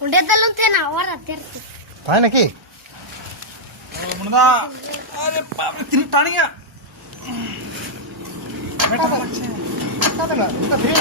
Udah telung tena orang terus. काय नक्की म्हणा अरे बाप रे तिने टाणी या आता फ्री